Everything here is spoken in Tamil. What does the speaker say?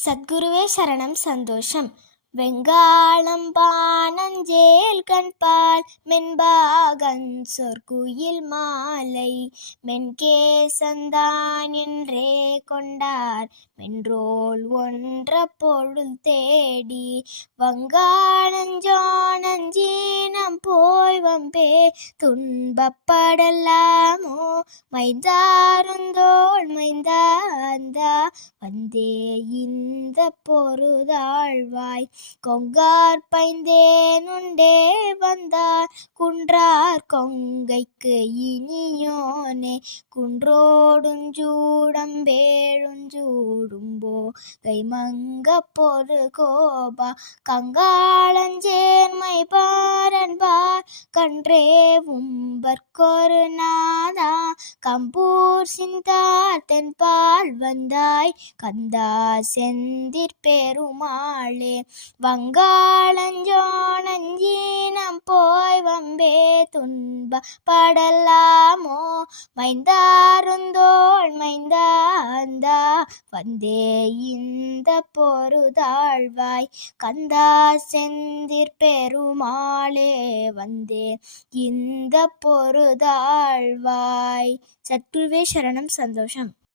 சத்குருவே சரணம். சந்தோஷம். வெங்காளம் பானஞ்சேல் கண்பால் மென்பாகன் சொற்குயில் மாலை மென்கேசந்தான் என்றே கொண்டார் மென்றோல் ஒன்ற பொருள் தேடி வங்காளஞ்சோணஞ்சீனம் போய் வம்பே துன்பப்படலாமோ மைந்தாருந்தோள் மைந்தா அந்தா வந்தே இந்த பொருதாழ்வாய் கொங்கார் பைந்தேனுண்டே வந்தார் குன்றார் கொங்கைக்கு இனியோனே குன்றோடுஞ்சூடம் வேழுஞ்சூடும்போ கைமங்க பொரு கோபா கங்காளஞ்சேர்மை பாரன்பார் கன்றே உம்பர்கொரு நாதா கம்பூர் சிந்தார் தென்பால் வந்தாய் கந்தா செந்திற் பெருமாளே வங்காளஞ்சோணஞ்சீனம் போய் வம்பே துன்பப்படலாமோ மைந்தாருந்தோள் மைந்தா அந்தா வந்தே இந்த பொருதாழ்வாய் கந்தா செந்திற் பெருமாளே வந்தே இந்த பொருதாழ்வாய். சத்குருவே சரணம். சந்தோஷம்.